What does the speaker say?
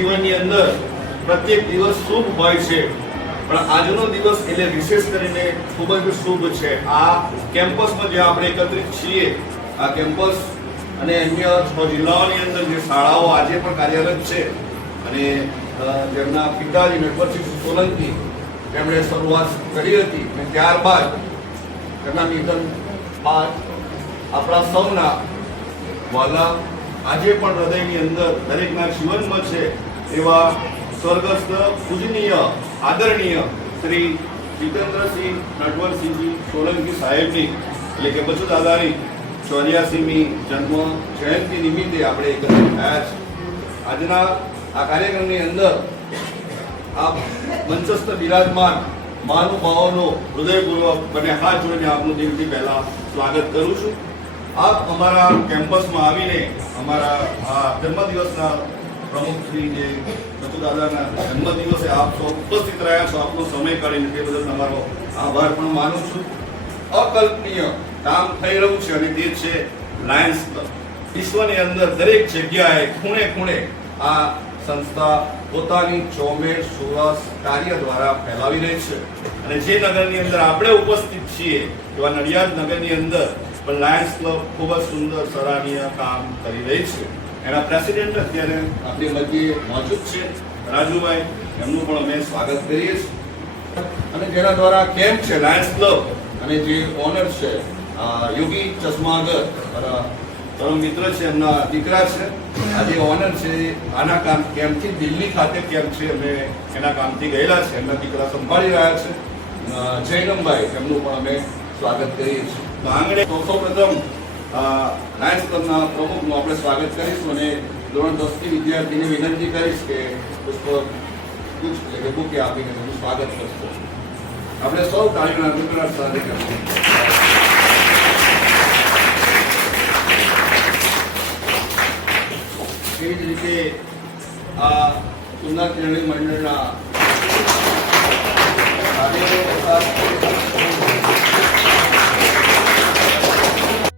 જીવનની અંદર પ્રત્યેક દિવસ શુભ હોય છે, પણ આજનો દિવસ એટલે વિશેષ કરીને ખૂબ જ શુભ છે. આ કેમ્પસમાં જે આપણે એકત્રિત છીએ, આ કેમ્પસ અને અન્ય 6 જિલ્લાઓની અંદર જે શાળાઓ આજે પણ કાર્યરત છે અને જેમના પિતાજી નટવરસિંહ સોલંકી જેમણે શરૂઆત કરી હતી અને ત્યારબાદ તેમના નિધન બાદ આપણા સૌના વાલા આજે પણ હૃદયની અંદર દરેકના જીવનમાં છે એવા સ્વર્ગસ્થ પૂજનીય આદરણીય શ્રી જીતેન્દ્રસિંહ નટવરસિંહજી સોલંકી સાહેબની એટલે કે બચુ દાદાની 84મી જન્મ જયંતિ નિમિત્તે આપણે એકત્રિત થયા છે. આજના આ કાર્યક્રમની અંદર આપ મંચસ્થ બિરાજમાન મહાનુભાવોનો હૃદયપૂર્વક અને હાથ જોઈને આપનું દિલથી પહેલા સ્વાગત કરું છું. આપ અમારા કેમ્પસમાં આવીને અમારા આ જન્મદિવસના પ્રમુખ શ્રી જે બચુ દાદાના જન્મદિવસે આપ સૌ ઉપસ્થિત રહ્યા છો, આપનો સમય કાઢીને તે બદલ તમારો આભાર પણ માનું છું. અકલ્પનીય કામ થઈ રહ્યું છે અને તે છે લાયન્સ ક્લબ. વિશ્વની અંદર દરેક જગ્યાએ ખૂણે ખૂણે આ સંસ્થા પોતાની ચોમેર સુરસ કાર્ય દ્વારા ફેલાવી રહી છે અને જે નગરની અંદર આપણે ઉપસ્થિત છીએ એવા નડિયાદ નગરની અંદર પણ લાયન્સ ક્લબ ખૂબ જ સુંદર સરાહનીય કામ કરી રહી છે. એના પ્રેસિડેન્ટ અત્યારે આપણી મધ્યે મોજૂદ છે રાજુભાઈ, એમનું પણ અમે સ્વાગત કરીએ છીએ. અને જેના દ્વારા કેમ્પ છે લાયન્સ ક્લબ અને જે ઓનર છે યોગી ચશ્માગર પરમ મિત્ર છે, એમના દીકરા છે, આજે ઓનર છે. આના કામ કેમ્પથી દિલ્હી ખાતે કેમ્પ છે, અમે એના કામથી ગયેલા છે, એમના દીકરા સંભાળી રહ્યા છે. જયનમભાઈ, એમનું પણ અમે સ્વાગત કરીએ છીએ. આંગણે સૌ પ્રથમ લાયન્સ ક્લબના પ્રમુખનું આપણે સ્વાગત કરીશું અને ધોરણ 10 ની વિદ્યાર્થીને વિનંતી કરીશ કે પુષ્પ એટલે કે બુકે આપીને એનું સ્વાગત કરશો. આપણે સૌ તાળીઓના ગણગણાટ સાથે કરીશું. એવી જ રીતે આ સુંદર કેળવણી મંડળના